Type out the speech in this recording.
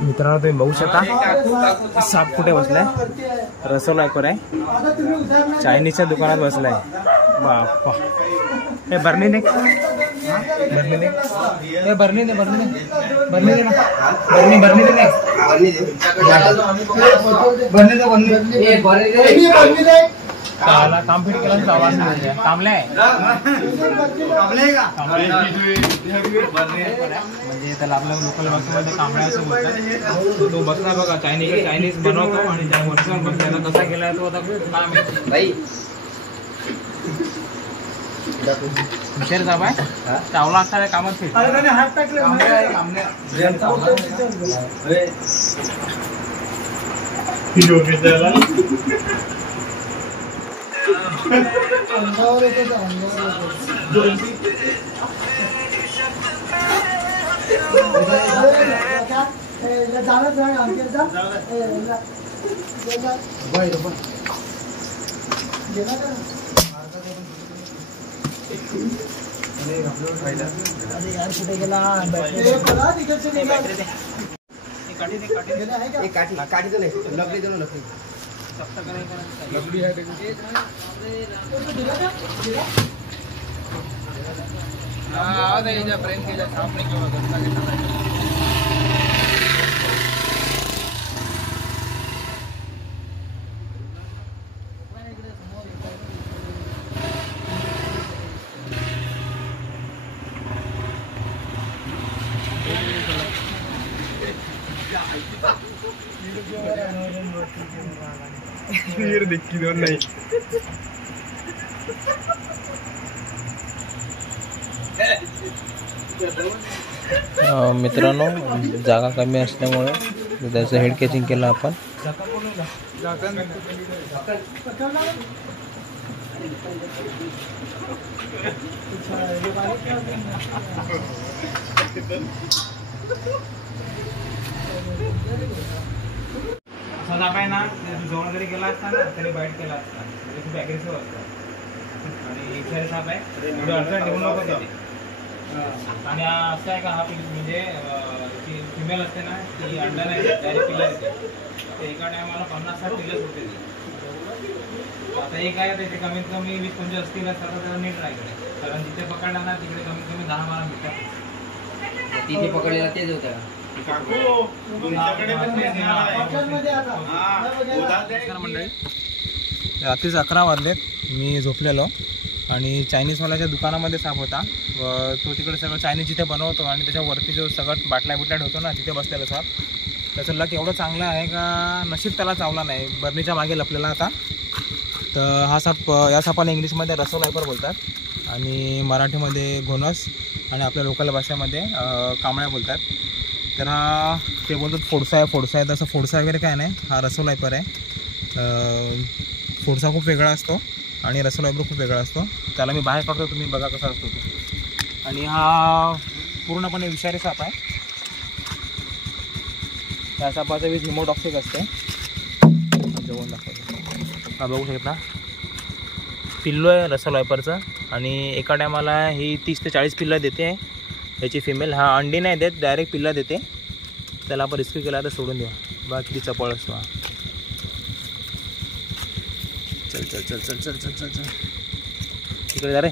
मित्रांनो तुम्ही बघू शकता साप कुठे बसलाय. रसोलायकर आहे, चायनीजच्या दुकानात बसलाय. बाप्पा हे बर्नी दे, बर्नी दे, हे बर्नी दे, बर्नी दे, बर्नी दे ना, बर्नी बर्नी दे, बर्नी दे, बर्नी दे. काला काम फिट केला तर आवाज नाही कामलाय म्हणजे त्याला आपल्या लोकल भाषेमध्ये कांबळ्या असं बोलतात. तो बसला बघा चायनीज बनवतो आणि त्या वरच्यावर बसल्याला कसा गेलाय तो आता काम आहे. हुशार साहेब आहे, चावला असता कामात फिट हात टाकले अंगावर येतो नाही. मित्रांनो जागा कमी असल्यामुळे त्याचं हेड कॅचिंग केलं आपण. साप आहे ना, जवळ जरी गेला असता ना तरी बाईट केला असता, म्हणजे खूप ॲग्रेसिव्ह असतात आणि इथे साप आहे म्हणजे अडचण ठेवू नको त्याने. आणि असं आहे का हा म्हणजे ती फिमेल असते ना ती अंडा नाही डायरेक्ट पिल्ला येते. तर एका टायमाला 50-60 पिल्लंच होते ती. आता एक आहे त्याचे कमीत कमी 20-25 असतील असतात तर त्याला नीट राहायचं, कारण जिथे पकडला ना तिकडे कमीत कमी 10-12 मिनिटात. तिथे पकडलेला तेच होतं. रात्रीच 11 वाजलेत, मी झोपलेलो आणि चायनीजवाल्याच्या दुकानामध्ये साप होता. तो तिकडे सगळं चायनीज जिथे बनवतो आणि त्याच्यावरती जो सगळं बाटल्या बिटल्या ठेवतो ना तिथे बसलेला साप. त्याचं लक एवढं चांगलं आहे का नशीब त्याला चावला नाही, बर्नीच्या मागे लपलेला आता. तर हा साप, या सापाला इंग्लिशमध्ये रसोलायपर बोलतात आणि मराठीमध्ये घोणस आणि आपल्या लोकल भाषेमध्ये कांबळ्या बोलतात. तर हा ते बोलतात फोडसा आहे, तसं फोडसा वगैरे काय नाही, हा रसोलायपर आहे. फोडसा खूप वेगळा असतो आणि रसोलायपर खूप वेगळा असतो. त्याला मी बाहेर काढतो, तुम्ही बघा कसा असतो तो. आणि हा पूर्णपणे विषारी साप आहे. या सापाचं वीज हिमोटॉक्सिक असते. जेवण दाखवतो, हा बघू शकता पिल्लू आहे रसोलायपरचं आणि एका टायमाला ही 30 ते 40 पिल्लं देते याची फिमेल. हा अंडी नाही देत, डायरेक्ट पिल्ला देते. त्याला आपण रिस्क्यू केला तर सोडून देऊ. बघा किती चपळ असतो हा. चल चल चल चल चल चल चल चल तिकडे जा रे.